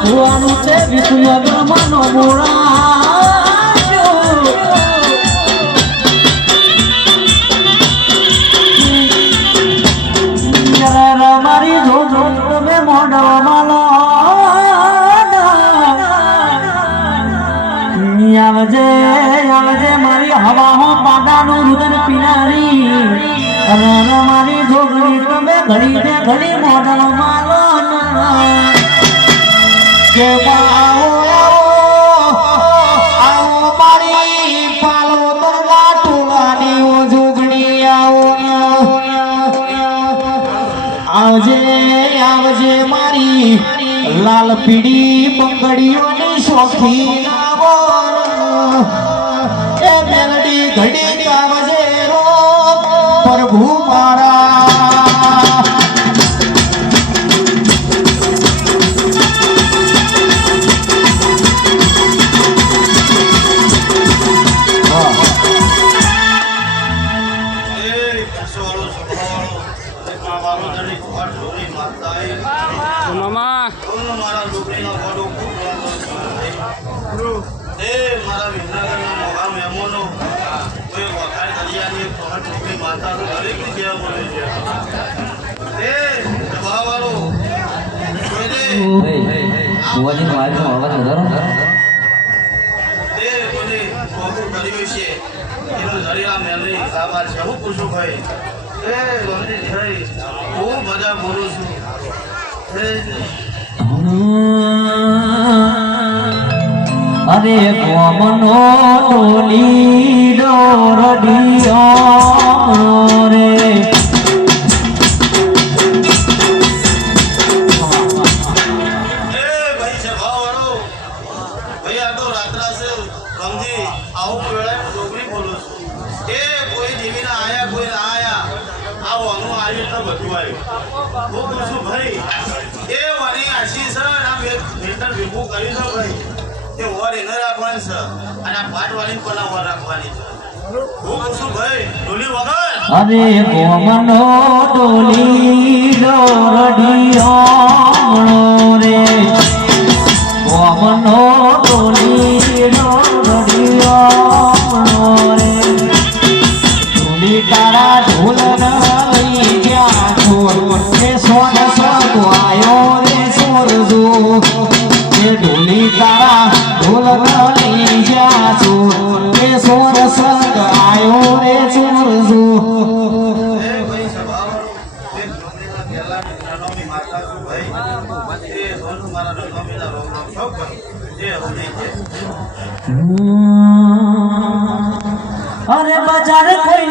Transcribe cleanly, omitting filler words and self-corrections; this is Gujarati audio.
ભુવાનું છે વિષ્ણુનો મોરા મારી જો તમે મોઢવામાં આવજે આવજે મારી હવા હો પાડાનું રુદન પીનારી મારી જોગણી તમે ઘડી ને ઘડી મોઢવામાં કે આવો આવો મારી પાલો તરવા ટોળાની ઓ જોગણી આવો આવજે આવજે મારી લાલ પીડી બંગડીઓની શોખીન આવો એ મેલડી ઘડી કાવજે રો પ્રભુ મારા મામા મારા છોકરીનો ફોટો મારા વિસનગરના મોગા મેમોનો કોઈ વખાણ દરિયાની છોકરી માતા તો દરેક જગ્યા બોલે છે એ દબાવાળો ભુવાજીનો આજનો અવાજ વધારો એ કોને ફોટો કર્યો છે એનો દરિયા મેલની સાબાર છે હું પૂછું ભાઈ એ ગોમતી ભાઈ હું બધા બોલું છું અરે કોમનો ટોલી ડોરડિયો રે ભાઈ છે ભાવવાળો ભાઈ આ તો રાત્રા છે ગમતી આવું વેળાએ છોકરી બોલું છું એ કોઈ દેવીના આયા કોઈ ના આયા આ વાનું આવ્યું એટલે બધું આવ્યું હું પૂછું ભાઈ એ વાની આશી છે આ મેટર ભેગું કર્યું છે ભાઈ એ વર એને રાખવાની છે અને આ પાટ વાળીને પણ વર રાખવાની છે હું પૂછું ભાઈ ડોલી વગર અરે કોમનો ટોલી ડોરડિયો રે કોમનો ટોલી ડોરડિયો રે ટોલી તારા ઢોલ લઈ ગયા છોર એ સોન સગવાયો રે સોરજો એ ઢોલી તારા ઢોલ લઈ ગયા છોર એ સોન સગવાયો રે સોરજો એ ભાઈ સભાવાળો એ છોકરીના પહેલા નાનોમી માતા છું ભાઈ એ સોનું મારા નાનોમીના રોગ છોક ભાઈ એ હોની છે અરે બજાર કોઈ